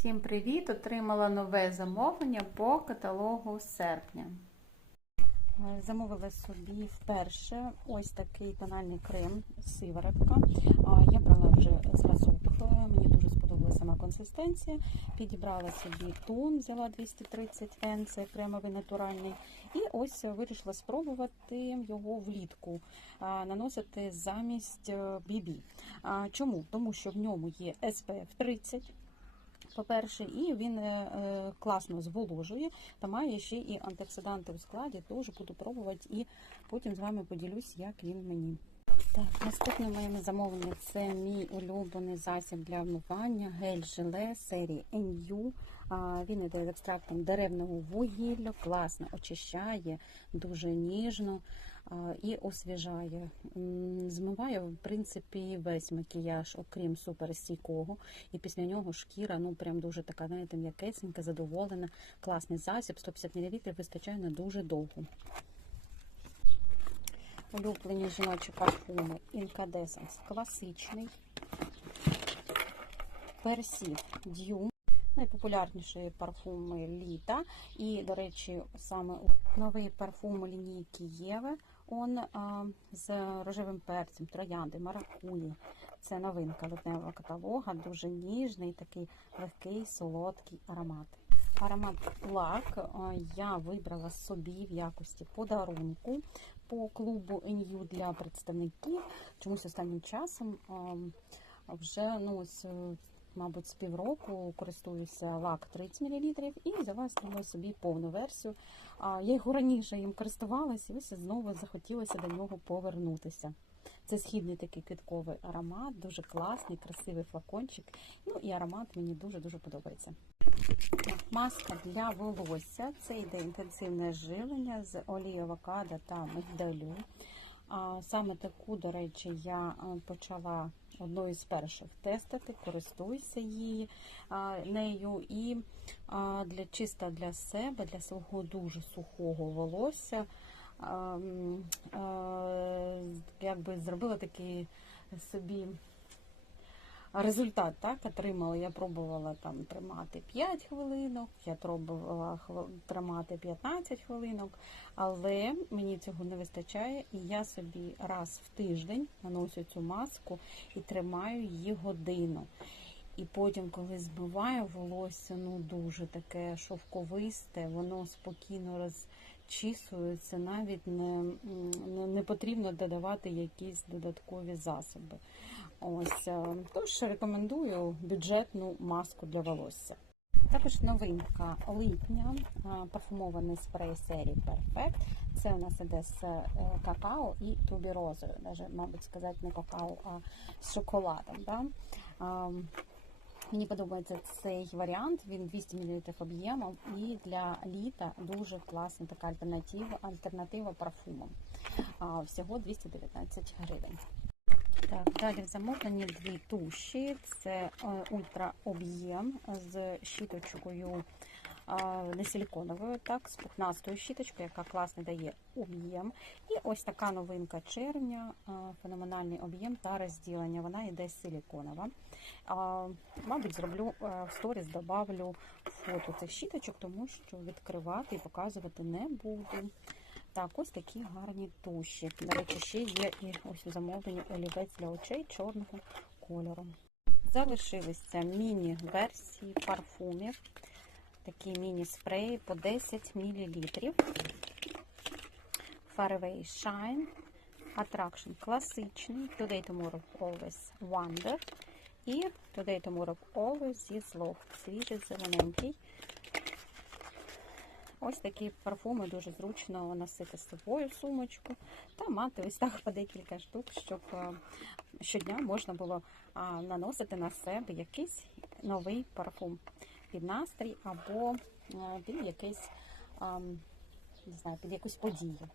Всім привіт! Отримала нове замовлення по каталогу серпня. Е, Замовила собі вперше ось такий тональний крем сиворотка. Я брала вже зразок, е, мені дуже сподобалася сама консистенція. Підібрала собі тон, взяла 230 N, це кремовий натуральний. І ось вирішила спробувати його влітку наносити замість е, BB. Чому? Тому що в ньому є SPF 30. По-перше, і він е, е, класно зволожує та має ще і антиоксиданти у складі. Тож буду пробувати і потім з вами поділюсь, як він мені. Так, наступне моє замовлення це мій улюблений засіб для вмивання, гель-желе серії NU. Він іде з екстрактом деревного вугілля, класно очищає, дуже ніжно і освіжає. Змиває, в принципі, весь макіяж, окрім суперстійкого. І після нього шкіра ну прям дуже така, знаєте, м'якесенька, задоволена. Класний засіб, 150 мл вистачає на дуже довго. Улюблені жіночі парфуми Incandescence класичний. Персів Дюм. Найпопулярніші парфуми літа. І, до речі, саме новий парфум лінійки Єве. Он а, з рожевим перцем, троянди, маракуї. Це новинка липневого каталога, дуже ніжний, такий легкий, солодкий аромат. Аромат лак я вибрала собі в якості подарунку по клубу NU для представників. Чомусь останнім часом а, вже ну, ось, е, мабуть, з півроку користуюся лак 30 мл і взяла саме собі повну версію. Я його раніше їм користувалася і ось знову захотілося до нього повернутися. Це східний такий квітковий аромат, дуже класний, красивий флакончик. Ну і аромат мені дуже-дуже подобається. Маска для волосся. Це йде інтенсивне живлення з олії авокадо та мигдалю. Саме таку, до речі, я почала одну з перших тестити, користуюся її нею і для чисто для себе, для свого дуже сухого волосся. Якби зробила такий собі результат так, отримала. Я пробувала там тримати 5 хвилинок, я пробувала тримати 15 хвилинок, але мені цього не вистачає, і я собі раз в тиждень наношу цю маску і тримаю її годину. І потім, коли збиваю волосся, ну дуже таке шовковисте, воно спокійно розчісується, навіть не, не, потрібно додавати якісь додаткові засоби. Ось е, тож рекомендую бюджетну маску для волосся. Також новинка липня, е, парфумований спрей серії Perfect. Це у нас іде з е, какао і тубірозою. Даже, мабуть, сказати не какао, а з шоколадом. Да? Мені подобається цей варіант. Він 200 мл об'ємом і для літа дуже класна така альтернатива, альтернатива парфумам. А, Всього 219 гривень. Так, далі в замовленні дві туші. Це ультраоб'єм ультра об'єм з щіточкою е, не силіконовою, так, з 15 щіточкою, яка класно дає об'єм. І ось така новинка червня, феноменальний об'єм та розділення. Вона йде силіконова. Мабуть, зроблю е, в сторіс, добавлю фото цих щіточок, тому що відкривати і показувати не буду. Так, ось такі гарні туші. До речі, ще є і ось у замовленні олівець для очей чорного кольору. Залишилися міні-версії парфумів. Такі міні-спреї по 10 мл. Faraway Shine. Attraction класичний. Today Tomorrow Always Wonder. І Today Tomorrow Always is Love. Свіжий зелененький. Ось такі парфуми дуже зручно носити з собою сумочку та мати ось так по декілька штук, щоб е, щодня можна було наносити на себе якийсь новий парфум під настрій або е, під якийсь, не знаю, під якусь подію.